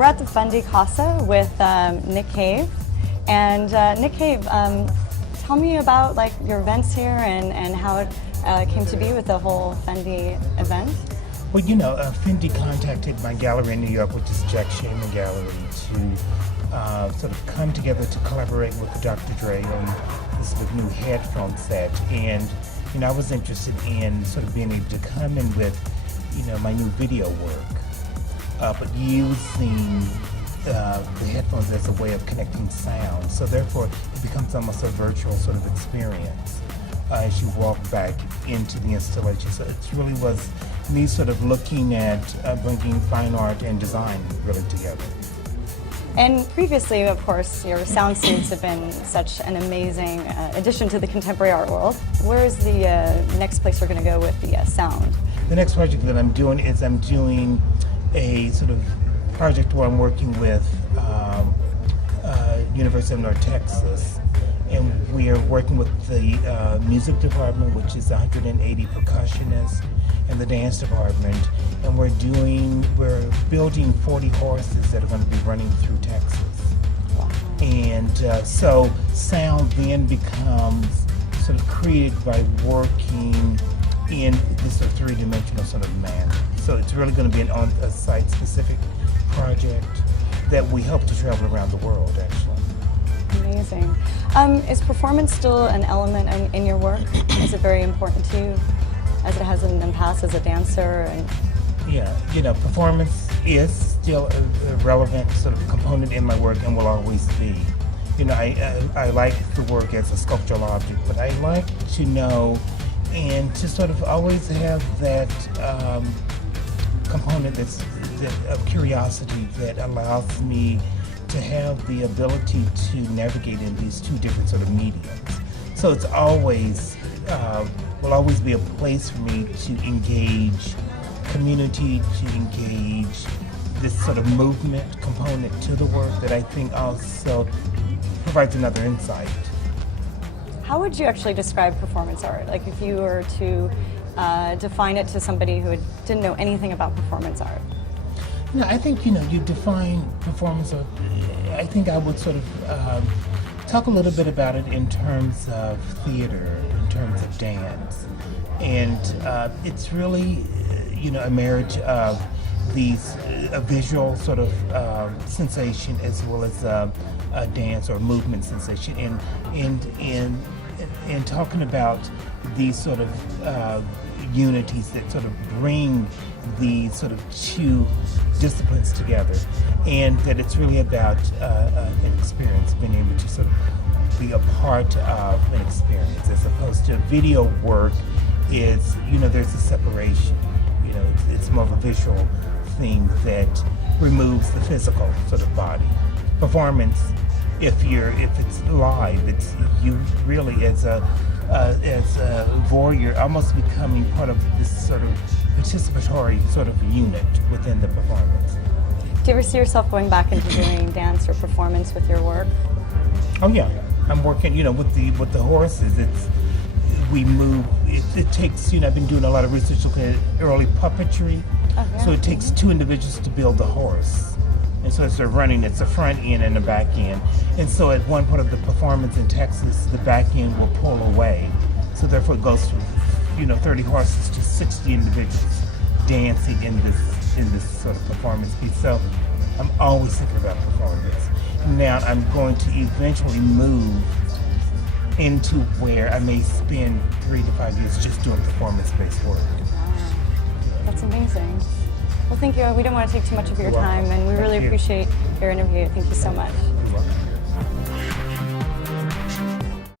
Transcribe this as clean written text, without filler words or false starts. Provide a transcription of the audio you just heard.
We're at the Fundy Casa with Nick Cave. And Nick Cave, tell me about your events here and how it came to be with the whole Fundy event. Well, Fendi contacted my gallery in New York, which is Jack Shaman Gallery, to sort of come together to collaborate with Dr. Dre on this new headphone set. And, I was interested in sort of being able to come in with, my new video work, but using the headphones as a way of connecting sound. So therefore, it becomes almost a virtual sort of experience as you walk back into the installation. So it really was me sort of looking at bringing fine art and design really together. And previously, of course, your sound suits have been such an amazing addition to the contemporary art world. Where is the next place you're going to go with the sound? The next project that I'm doing is I'm doing a sort of project where I'm working with University of North Texas, and we are working with the music department, which is 180 percussionists, and the dance department, and we're building 40 horses that are going to be running through Texas. Wow. And so sound then becomes sort of created by working in this sort of three-dimensional sort of manner. So it's really going to be an on-site specific project that we hope to travel around the world, actually. Amazing. Is performance still an element in your work? Is it very important to you, as it has in the past as a dancer? Yeah, performance is still a relevant sort of component in my work and will always be. I like the work as a sculptural object, but I like to know and to sort of always have that component of curiosity that allows me to have the ability to navigate in these two different sort of mediums. So it's always, will always be a place for me to engage community, to engage this sort of movement component to the work that I think also provides another insight. How would you actually describe performance art? Like if you were to define it to somebody who didn't know anything about performance art? I think, you define performance art, I think I would sort of talk a little bit about it in terms of theater, in terms of dance. And it's really, a marriage of these, a visual sort of sensation as well as a dance or movement sensation. And talking about these sort of unities that sort of bring these sort of two disciplines together, and that it's really about an experience, being able to sort of be a part of an experience, as opposed to video work is, there's a separation. It's more of a visual thing that removes the physical sort of body. Performance, if it's live, it's you really as a voyeur, almost becoming part of this sort of participatory sort of unit within the performance. Do you ever see yourself going back into doing dance or performance with your work? Oh yeah, I'm working, with the horses. We move. It takes, I've been doing a lot of research looking at early puppetry. Okay. So it takes two individuals to build the horse. And so as they're running, it's a front end and a back end. And so at one part of the performance in Texas, the back end will pull away. So therefore it goes from, 30 horses to 60 individuals dancing in this sort of performance piece. So I'm always thinking about performance. Now I'm going to eventually move into where I may spend 3 to 5 years just doing performance-based work. That's amazing. Well, thank you. We don't want to take too much of your time, and we really appreciate your interview. Thank you so much.